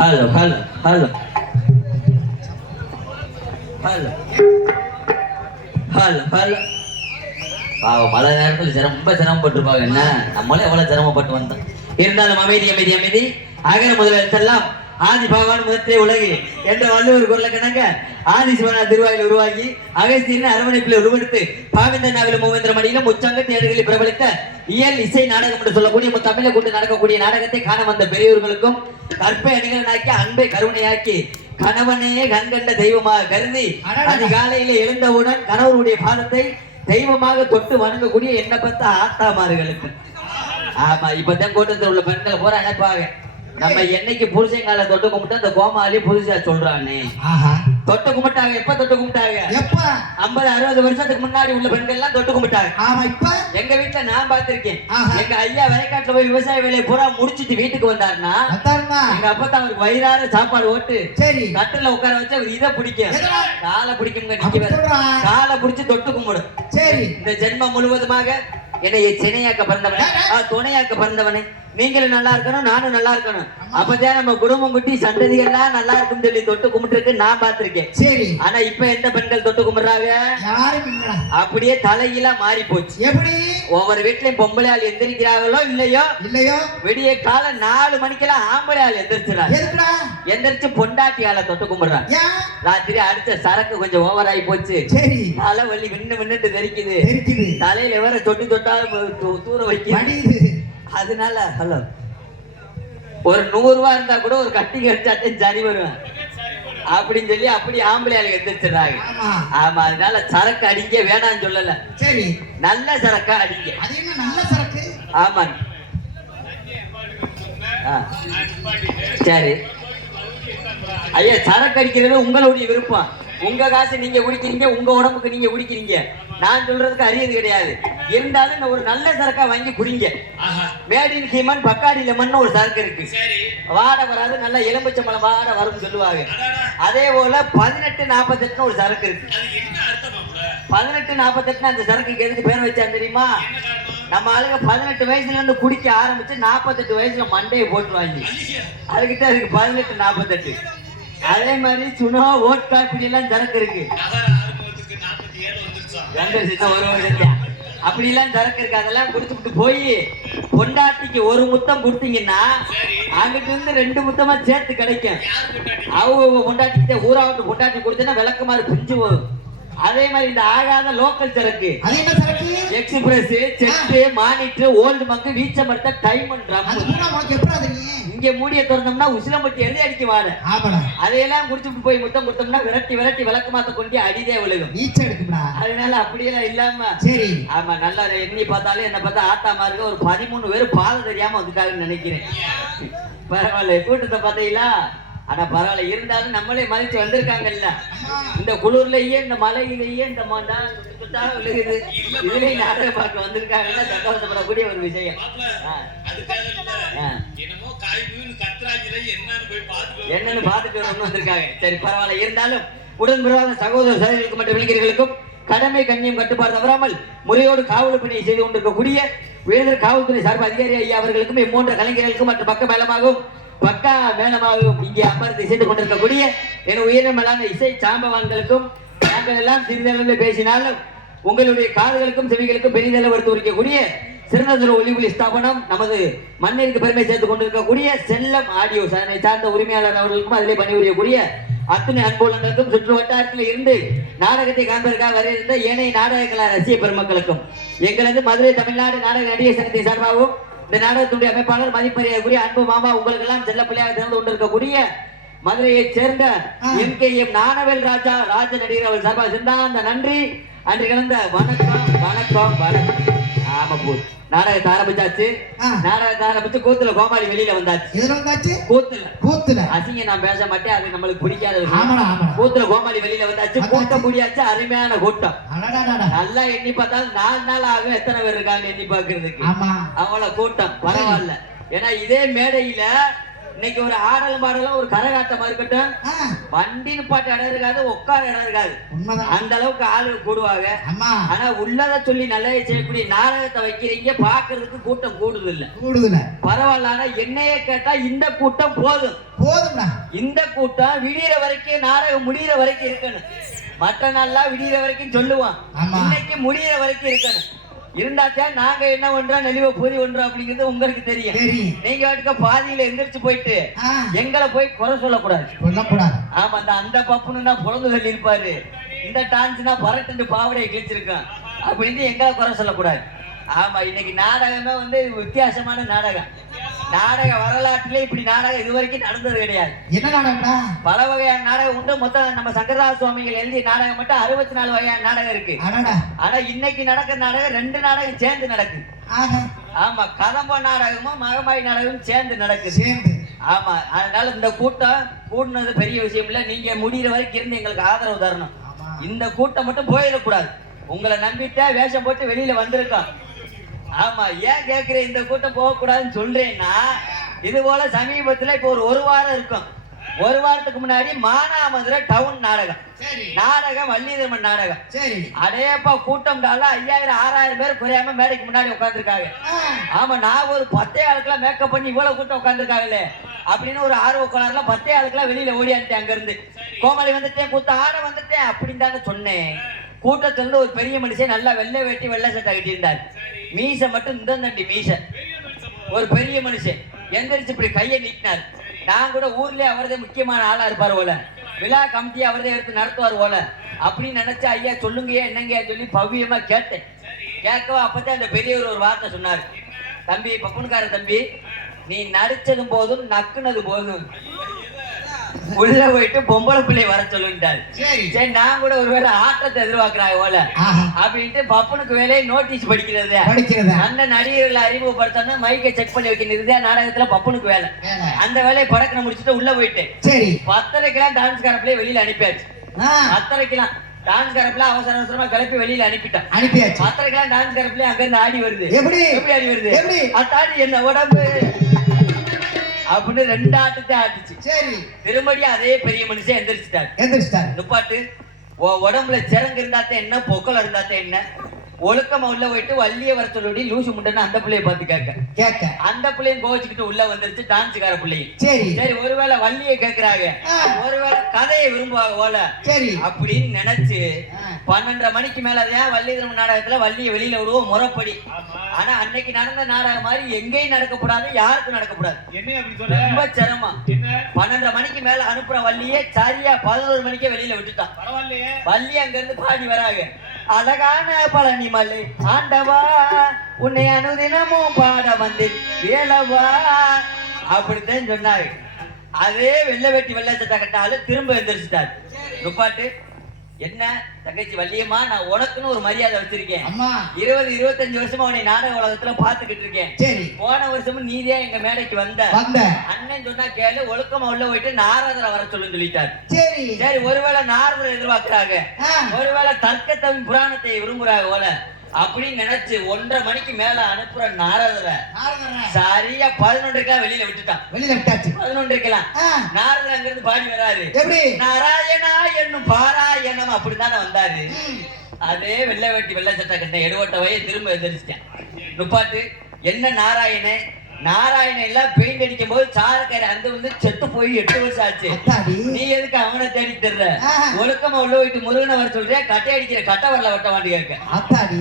Halo, halo, halo. Halo. Halo, halo. பாவம் மழை நேரத்தில் ரொம்ப சிரமப்பட்டிருப்பாங்க. என்ன நம்மளே எவ்வளவு சிரமப்பட்டு வந்தோம். இருந்தாலும் அமைதி அமைதி அமைதி. அகர முதல் எழுத்தெல்லாம் ஆதி பகவான் முதற்றே உலகு என்ற வள்ளுவர் குரல கணக்க ஆதி சிவனா திருவாயில் உருவாகி அகஸ்தியரின் அரவணைப்பில் உருவெடுத்து பாவேந்தர் நாவல் மூவேந்திர மடியிலும் உச்சங்க தேடுகளில் பிரபலித்த இயல் இசை நாடகம் என்று சொல்லக்கூடிய தமிழை கொண்டு நடக்கக்கூடிய நாடகத்தை காண வந்த பெரியவர்களுக்கும் கற்பை அணிகலனாக்கி அன்பை கருணையாக்கி கணவனே கண்கண்ட தெய்வமாக கருதி அதிகாலையில எழுந்தவுடன் கணவருடைய பாதத்தை தெய்வமாக தொட்டு வணங்கக்கூடிய என்ன பத்த ஆத்தாமார்களுக்கு. ஆமா, இப்பதான் கூட்டத்தில் உள்ள பெண்கள் போற நினைப்பாங்க, நம்ம என்னைக்கு புருஷங்கால தொட்டு கும்பிட்டு அந்த கோமாளி புதுசா சொல்றானே. தொட்டு கும்பிட்டாங்க. எப்ப தொட்டு கும்பிட்டாங்க? எப்ப 50-60 வருஷத்துக்கு முன்னாடி உள்ள பெண்கள் எல்லாம் தொட்டு கும்பிட்டாங்க. ஆமா, இப்ப எங்க வீட்டுல நான் பாத்திருக்கேன். எங்க ஐயா வயக்காட்டுல போய் விவசாய வேலையை பூரா முடிச்சிட்டு வீட்டுக்கு வந்தாருன்னா எங்க அப்பதான் அவருக்கு வயிறார சாப்பாடு ஓட்டு சரி கட்டில உட்கார வச்சு அவர் இதை பிடிக்கும், காலை பிடிக்கும், காலை பிடிச்சு தொட்டு கும்பிடும். சரி, இந்த ஜென்மம் முழுவதுமாக என்னை சினையாக்க பிறந்தவனே, துணையாக்க பிறந்தவனே, நீங்களும் நல்லா இருக்கணும், நானும் நல்லா இருக்கணும், அப்பதான் நம்ம குடும்பம் குட்டி சந்ததிகள்லாம் நல்லா இருக்கும் சொல்லி தொட்டு கும்பிட்டு நான் பார்த்திருக்கேன். சரி, ஆனா இப்ப எந்த பெண்கள் தொட்டு கும்பிடுறாங்க? அப்படியே தலையில மாறி போச்சு. எப்படி? ஒவ்வொரு வீட்லயும் பொம்பளை ஆள் எந்திரிக்கிறாங்களோ இல்லையோ விடிய காலம் 4 மணிக்கெல்லாம் ஆம்பளை ஆள் எந்திரிச்சுறாங்க. எந்திரிச்சு பொண்டாட்டி ஆளை தொட்டு கும்பிடுறாங்க. ராத்திரி அடிச்ச சரக்கு கொஞ்சம் ஓவர் ஆகி போச்சு, தலை வலி விண்ணுட்டு தெரிக்குது, தலையில வேற தொட்டு தொட்டாலும் தூர வைக்க. அதனால ஹலோ, ஒரு 100 ரூபா இருந்தா கூட ஒரு கட்டி கடிச்சாத்தே சரி வருவேன். அப்படின்னு சொல்லி அப்படி ஆம்பளை ஆளுங்க எந்திரிச்சிடுறாங்க. ஆமா, அதனால சரக்கு அடிக்க வேணாம்னு சொல்லல. சரி, நல்ல சரக்கா அடிக்க. அது என்ன நல்ல சரக்கு? ஆமா, சரி ஐயா, சரக்கு அடிக்கிறது உங்களுடைய விருப்பம். உங்க காசு நீங்க குடிக்கிறீங்க, உங்க உடம்புக்கு நீங்க குடிக்கிறீங்க. நான் சொல்றதுக்கு அரியது கிடையாது. இருந்தாலும் ஒரு நல்ல சரக்கா வாங்கி குடிங்க. மேட் இன் ஹியூமன் பக்காடி லெமன் ஒரு சரக்கு இருக்கு. வாட வராது, நல்ல எலும்புச்சம்பழம் வாட வரும்னு சொல்லுவாங்க. அதே போல 1848 ஒரு சரக்கு இருக்கு. 1848 அந்த சரக்குக்கு எதுக்கு பேர் வச்சான்னு தெரியுமா? நம்ம ஆளுங்க 18 வயசுல இருந்து குடிக்க ஆரம்பிச்சு 48 வயசுல மண்டையை போட்டுருவாங்க. அதுக்கிட்ட அதுக்கு 1848. அதே மாதிரி சுனோ ஓட்கா இப்படி எல்லாம் சரக்கு இருக்கு. அப்படி எல்லாம் சரக்கு இருக்கு. அதெல்லாம் குடிச்சுட்டு போய் பொண்டாட்டிக்கு ஒரு முத்தம் கொடுத்தீங்கன்னா அங்கிட்டு இருந்து 2 முத்தமா சேர்த்து கிடைக்கும். அவங்க பொண்டாட்டிக்கிட்ட ஊராவட்டு பொண்டாட்டி கொடுத்தீங்கன்னா விளக்குமாறு பிஞ்சு போகும். அதே மாதிரி இந்த ஆகாத லோக்கல் சரக்கு, எக்ஸ்பிரஸ், செட்டு, மானிட்டர், ஓல்டு மங்கு, வீச்ச மரத்த, டைமண்ட் ட்ரம். இங்க மூடிய திறந்தோம்னா உசிலம்பட்டி எழுதி அடிக்க வாட. அதையெல்லாம் குடிச்சுட்டு போய் முத்தம் கொடுத்தோம்னா விரட்டி விரட்டி விளக்கு மாத்த கொண்டு அடிதே விழுகும். அதனால அப்படியெல்லாம் இல்லாம சரி. ஆமா, நல்லா எண்ணி பார்த்தாலும் என்ன பார்த்தா ஆத்தா மாதிரி ஒரு 13 பேர் பாதை தெரியாம வந்துட்டாங்கன்னு நினைக்கிறேன். பரவாயில்ல, கூட்டத்தை பார்த்தீங்களா? ஆனா பரவாயில்ல, இருந்தாலும் நம்மளே மதிச்சு வந்திருக்காங்கல்ல. இந்த குளிர்லயே இந்த மலையிலேயே இந்த விழுகுது, இதுலயும் நாடக பார்க்க வந்திருக்காங்கல்ல, சந்தோஷப்படக்கூடிய ஒரு விஷயம். என்னன்னு பார்த்துட்டு வரணும்னு வந்திருக்காங்க. சரி பரவாயில்ல, இருந்தாலும் உடன்பிறவாத சகோதர சகோதரிகளுக்கும் மற்ற இளைஞர்களுக்கும் கடமை கண்ணியம் கட்டுப்பாடு தவறாமல் முறையோடு காவல் பணியை செய்து கொண்டிருக்கக்கூடிய உயர்தர காவல்துறை சார்பு அதிகாரி ஐயா அவர்களுக்கும் இம்மூன்ற கலைஞர்களுக்கும் மற்ற பக்க மேலமாகவும் பக்கா மேலமாகவும் இங்கே அமர்ந்து செய்து கொண்டிருக்கக்கூடிய என் உயிரின மேலான இசை சாம்பவான்களுக்கும் நாங்கள் எல்லாம் சிறிதளவில் பேசினாலும் உங்களுடைய காதுகளுக்கும் செவிகளுக்கும் பெரிதளவு எடுத்து உரைக்கக்கூடிய சிறந்ததொரு ஒளிபுலி ஸ்தாபனம் நமது மண்ணிற்கு பெருமை சேர்த்து கொண்டிருக்கக்கூடிய செல்லம் ஆடியோ அதனை சார்ந்த உரிமையாளர் அவர்களுக்கும் அதிலே பணிபுரியக்கூடிய அத்தனை அன்புலங்களுக்கும் சுற்று வட்டாரத்தில் இருந்து நாடகத்தை காண்பதற்காக வருகின்ற ஏனைய நாடக கலா ரசிக பெருமக்களுக்கும் எங்களது மதுரை தமிழ்நாடு நாடக நடிகர் சங்கத்தின் சார்பாகவும் இந்த நாடகத்துடைய அமைப்பாளர் மதிப்பறியக்கூடிய அன்பு மாமா உங்களுக்கு எல்லாம் செல்ல பிள்ளையாக திறந்து கொண்டிருக்கக்கூடிய மதுரையை சேர்ந்த MKM ஞானவேல் ராஜா ராஜ நடிகர் அவர் சார்பாக சிறந்த நன்றி அன்று கலந்த வணக்கம் வணக்கம் வணக்கம். ஆமா, நாடகத்தை ஆரம்பிச்சாச்சு. நாடகத்தை ஆரம்பிச்சு கூத்துல கோமாளி வெளியில வந்தாச்சு. கூத்துல அசிங்க நான் பேச மாட்டேன், அது நம்மளுக்கு பிடிக்காத. கூத்துல கோமாளி வெளியில வந்தாச்சு. கூட்டம் முடியாச்சு. அருமையான கூட்டம். நல்லா எண்ணி பார்த்தாலும் 4 நாள் ஆகும் எத்தனை பேர் இருக்காங்க எண்ணி பாக்குறதுக்கு. அவங்கள கூட்டம் பரவாயில்ல. ஏன்னா இதே மேடையில இன்னைக்கு ஒரு ஆடல் பாடலாம் ஒரு கரகாட்டமா இருக்கட்டும், வண்டி நிப்பாட்டு இடம் இருக்காது, உட்கார இடம் இருக்காது. அந்த அளவுக்கு ஆளுகள் கூடுவாங்க. ஆனா உள்ளத சொல்லி நல்லதை செய்யக்கூடிய நாடகத்தை வைக்கிறீங்க, பாக்குறதுக்கு கூட்டம் கூடுதல் பரவாயில்ல. ஆனா என்னையே கேட்டா இந்த கூட்டம் போதும். இந்த கூட்டம் விடிகிற வரைக்கும் நாடகம் முடிகிற வரைக்கும் இருக்கணும். மற்ற நாள்ல விடிகிற வரைக்கும் சொல்லுவான், இன்னைக்கு முடிகிற வரைக்கும் இருக்கணும். இருந்தாச்சா நாங்க என்ன பண்றோம், நெளிவ பூரி ஒன்றோம் அப்படிங்கிறது உங்களுக்கு தெரியும். நீங்க வாட்டுக்க பாதியில எந்திரிச்சு போயிட்டு எங்களை போய் குறை சொல்லக்கூடாது. ஆமா, அந்த பப்புன்னா புலந்து சொல்லி இருப்பாரு, இந்த டான்ஸ்னா பரட்டு பாவடையை கிழிச்சிருக்கான் அப்படின்னு எங்களை குறை சொல்லக்கூடாது. ஆமா, இன்னைக்கு நாடகமே வந்து வித்தியாசமான நாடகம். நாடக வரலாற்றிலே இப்படி நாடகம் இதுவரைக்கும் நடந்தது கிடையாது. என்ன நாடகம்? பல வகையான நாடகம் உண்டு. மொத்தம் நம்ம சங்கரதாச சுவாமிகள் எழுதிய நாடகம் மட்டும் 64 வகையான நாடகம் இருக்கு. ஆனா இன்னைக்கு நடக்கிற நாடகம் 2 நாடகம் சேர்ந்து நடக்குது. ஆமா, கதம்ப நாடகமும் மகமாய் நாடகமும் சேர்ந்து நடக்குது. ஆமா, அதனால இந்த கூட்டம் கூடுனது பெரிய விஷயம் இல்ல. நீங்க முடிகிற வரைக்கும் இருந்து எங்களுக்கு ஆதரவு தரணும். இந்த கூட்டம் மட்டும் போயிடக்கூடாது. உங்களை நம்பிட்டா வேஷம் போட்டு வெளியில வந்திருக்கோம். ஆமா, ஏன் கேட்கிறேன் இந்த கூட்டம் போகக்கூடாதுன்னு சொல்றேன்னா, இது போல சமீபத்துல இப்ப ஒரு வாரம் இருக்கும். ஒரு வாரத்துக்கு முன்னாடி மானாமதுரை டவுன் நாடகம் வள்ளிதர்மன் நாடகம். அடையப்பா கூட்டம் 5000 6000 பேர் குறையாம மேடைக்கு முன்னாடி உட்காந்துருக்காங்க. ஆமா, நான் ஒரு 10 ஆளுக்கெல்லாம் மேக்கப் பண்ணி இவ்வளவு கூட்டம் உட்காந்துருக்காங்களே அப்படின்னு ஒரு ஆர்வ கோளாறுல 10 ஆளுக்கெல்லாம் வெளியில ஓடியாந்துட்டேன். அங்க இருந்து கோமாளி வந்துட்டேன், கூத்த ஆட வந்துட்டேன் அப்படின்னு தானே சொன்னேன். கூட்டத்திலிருந்து ஒரு பெரிய மனுஷன் நல்லா வெள்ளை வேட்டி வெள்ளை சட்டை கட்டி இருந்தார். மீசை மட்டும் இந்த தண்டி மீசை. ஒரு பெரிய மனுஷன் எந்திரிச்சு இப்படி கையை நீட்டினார். நான் கூட ஊர்லயே அவரதே முக்கியமான ஆளா இருப்பார் போல, விழா கமிட்டியை அவரதே எடுத்து நடத்துவார் போல அப்படின்னு நினைச்சு, ஐயா சொல்லுங்க என்னங்க சொல்லி பவ்யமா கேட்டேன். கேட்கவா அப்பதான் அந்த பெரியவர் ஒரு வார்த்தை சொன்னார், தம்பி பப்புனுக்கார தம்பி, நீ நடிச்சதும் போதும் நக்குனது போதும். உள்ள போயிட்டு பொம்பளை பிள்ளை வர சொல்லிட்டாரு. சரி நான் கூட ஒருவேளை ஆட்டத்தை எதிர்பார்க்கிறாங்க போல அப்படின்ட்டு பப்பனுக்கு வேலையை நோட்டீஸ் படிக்கிறது. அந்த நடிகர்களை அறிமுகப்படுத்தணும், மைக்கை செக் பண்ணி வைக்கிறது நாடகத்துல பப்பனுக்கு வேலை. அந்த வேலையை படக்கணும் முடிச்சுட்டு உள்ள போயிட்டு 10:30 டான்ஸ்கார பிள்ளைய வெளியில அனுப்பியாச்சு. 10:30 டான்ஸ் கரப்புல அவசர அவசரமா கிளப்பி வெளியில அனுப்பியாச்சு. 10:30 டான்ஸ் கரப்புல அங்க இருந்து ஆடி வருது. எப்படி ஆடி வருது? அத்தாடி என்ன உடம்பு அப்படின்னு 2 ஆட்டத்தை ஆட்டுச்சு. சரி திரும்படியும் அதே பெரிய மனுஷன் எந்திரிச்சிட்டாரு. நுப்பாட்டு உடம்புல சிறங்கு இருந்தாத்த என்ன, பொக்கல் இருந்தாத்த என்ன, ஒழுக்கமா உள்ள போயிட்டு வள்ளிய வர சொல்லி லூசு முண்டன்னு அந்த பிள்ளைய பார்த்து கேட்க அந்த பிள்ளையும் கோவிச்சுக்கிட்டு உள்ள வந்துருச்சு டான்ஸுக்கார பிள்ளையும். சரி ஒருவேளை வள்ளிய கேக்குறாங்க, ஒருவேளை கதையை விரும்புவாங்க போல அப்படின்னு நினைச்சு 12:30 மணிக்கு மேலதான் வள்ளி திரும்ப நாடகத்துல வள்ளிய வெளியில விடுவோம் முறைப்படி. ஆனா அன்னைக்கு நடந்த நாடகம் மாதிரி எங்கேயும் நடக்கக்கூடாது, யாருக்கும் நடக்கக்கூடாது. ரொம்ப சிரமம். 12:30 மணிக்கு மேல அனுப்புற வள்ளியே சரியா 11 மணிக்கே வெளியில விட்டுட்டான். வள்ளி அங்க இருந்து பாடி வராங்க, அழகான பழனி மலை ஆண்டவா உன்னை அனுதினமும் பாட வந்து வேலவா அப்படித்தான் சொன்னாரு. அதே வெள்ளை வெட்டி வெள்ளை சட்டை கட்டாலும் திரும்ப எந்திரிச்சிட்டாரு. நுப்பாட்டு என்ன தங்கச்சி வள்ளியம்மா, நான் உனக்குன்னு ஒரு மரியாதை வச்சிருக்கேன். 20-25 வருஷமா உன்னை நாடக உலகத்துல பாத்துக்கிட்டு இருக்கேன். போன வருஷமும் நீதியா எங்க மேடைக்கு வந்த அண்ணன் சொன்னா கேளு, ஒழுக்கமா உள்ள போயிட்டு நாரதரை வர சொல்லுன்னு சொல்லிட்டாரு. சரி ஒருவேளை நாரதரை எதிர்பார்க்கிறாங்க, ஒருவேளை தர்க்கத்தவின் புராணத்தை விரும்புறாங்க போல அப்படின்னு நினைச்சு 1:30 மணிக்கு மேல அனுப்புற நாரதரை சரியா 11:00 வெளியில விட்டுட்டான். 11:00 நாரதர் அங்க இருந்து பாடி வராரு. நாராயணா என்னும் பாராயணம் அப்படித்தானே வந்தாரு. அதே வெள்ளை வெட்டி வெள்ளை சட்டை கட்ட எடுவட்ட வய திரும்ப எதிர்ச்சிட்டேன். நுப்பாட்டு என்ன நாராயணன் எல்லாம் பெயிண்ட் அடிக்கும் போது சாரக்காரி அந்த வந்து செத்து போய் 8 வருஷம் ஆச்சு. நீ எதுக்கு அவனை தேடி தர்ற? ஒழுக்கமா உள்ள போயிட்டு முருகனை வர சொல்றியா, கட்டை அடிக்கிற கட்டை வரல வட்ட வாண்டி கேட்க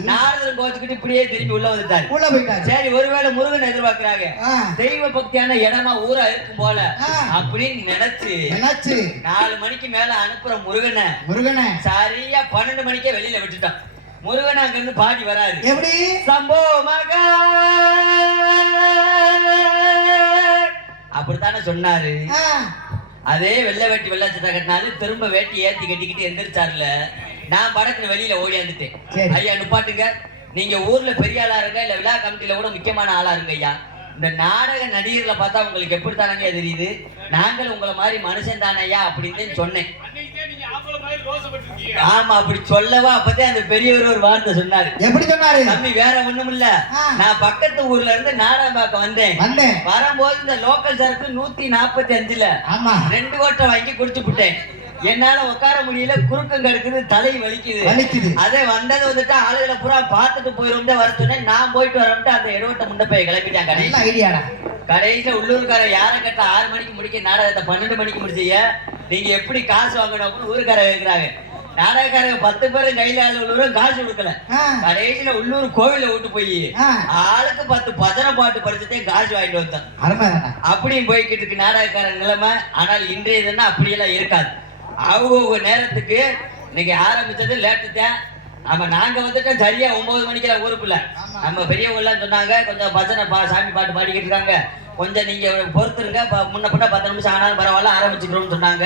நாரதன் கோச்சுக்கிட்டு இப்படியே திருப்பி உள்ள வந்துட்டாரு. சரி ஒருவேளை முருகன் எதிர்பார்க்கிறாங்க, தெய்வ பக்தியான இடமா ஊரா இருக்கும் போல அப்படின்னு நினைச்சு 4 மணிக்கு மேல அனுப்புற முருகனை சரியா 12 மணிக்கே வெளியில விட்டுட்டான். முருகன் அங்க இருந்து பாடி வராரு. எப்படி சம்போ மகா அப்படித்தானே சொன்னாரு. அதே வெள்ளை வேட்டி வெள்ளை சட்டை கட்டினாலும் திரும்ப வேட்டி ஏத்தி கட்டிக்கிட்டு எந்திரிச்சாருல. நான் படத்துல வெளியில ஓடியாந்துட்டேன். ஐயா நுப்பாட்டுங்க, நீங்க ஊர்ல பெரிய ஆளா இருங்க இல்ல விழா கமிட்டியில கூட முக்கியமான ஆளா இருங்க ஐயா. இந்த நாடக நடிகர்களை பார்த்தா உங்களுக்கு எப்படி தானங்க தெரியுது, நாங்கள் உங்களை மாதிரி மனுஷன் தானையா அப்படின்னு சொன்னேன். ஆமா அப்படி சொல்லவா அப்பதான் அந்த பெரியவர் ஒரு வார்த்தை சொன்னாரு. எப்படி சொன்னாரு? தம்பி வேற ஒண்ணும் இல்ல, நான் பக்கத்து ஊர்ல இருந்து நாடகம் பார்க்க வந்தேன். வரும்போது இந்த லோக்கல் சரக்கு 145ல 2 கோட்டை வாங்கி குடிச்சு விட்டேன். என்னால உட்கார முடியல, குறுக்கம் கடுக்குது, தலை வலிக்குது. அதே வந்தது வந்துட்டு ஆளுகளை பூரா பார்த்துட்டு போயிரும் வர சொன்னேன். நான் போயிட்டு வரேன்ட்டு அந்த 7 முண்டை போய் கிளம்பிட்டாங்க. கடைசியில உள்ளூர்கார யாரை கட்ட 6 மணிக்கு முடிக்க நாடகத்தை 12 மணிக்கு முடிச்சீங்க, நீங்க எப்படி காசு வாங்கணும் ஊருக்கார இருக்கிறாங்க. நாடகக்காரங்க 10 பேரும் கையில உள்ளூரும் காசு கொடுக்கல. கடைசியில உள்ளூர் கோவில விட்டு போய் ஆளுக்கு 10 பஜனை பாட்டு படிச்சதே காசு வாங்கிட்டு வந்தோம். அப்படியும் போய்கிட்டு இருக்கு நாடகக்காரங்க நிலைமை. ஆனால் இன்றைய தினம் அப்படியெல்லாம் இருக்காது. அவங்க நேரத்துக்கு இன்னைக்கு ஆரம்பிச்சது லேட்டு தான். ஆமா நாங்க வந்துட்டோம் சரியா 9 மணிக்கு ஊருக்குள்ள. நம்ம பெரியவங்க எல்லாம் சொன்னாங்க கொஞ்சம் பஜனை சாமி பாட்டு பாடிக்கிட்டு இருக்காங்க, கொஞ்சம் நீங்க பொறுத்துருங்க, முன்ன பின்ன 10 நிமிஷம் ஆனாலும் பரவாயில்ல ஆரம்பிச்சுக்கிறோம்னு சொன்னாங்க.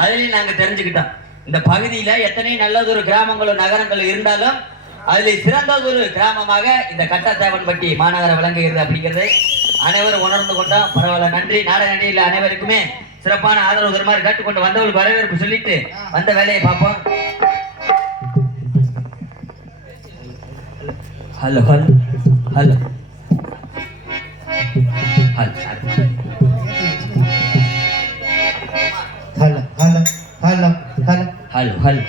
அதுலயும் நாங்க தெரிஞ்சுக்கிட்டோம் இந்த பகுதியில எத்தனை நல்லதொரு கிராமங்களும் நகரங்களும் இருந்தாலும் அதுல சிறந்ததொரு கிராமமாக இந்த கட்டத்தேவன்பட்டி மாநகரம் விளங்குகிறது அப்படிங்கிறது அனைவரும் உணர்ந்து கொண்டோம். பரவாயில்ல, நன்றி. நாடக நடிகர்கள் அனைவருக்குமே சிறப்பான ஆதரவு தருமாறு கேட்டுக்கொண்டு வந்தவங்களுக்கு வரவேற்பு சொல்லிட்டு வந்த வேலையை பார்ப்போம். Hello hello hello hello hello hello hello hello hello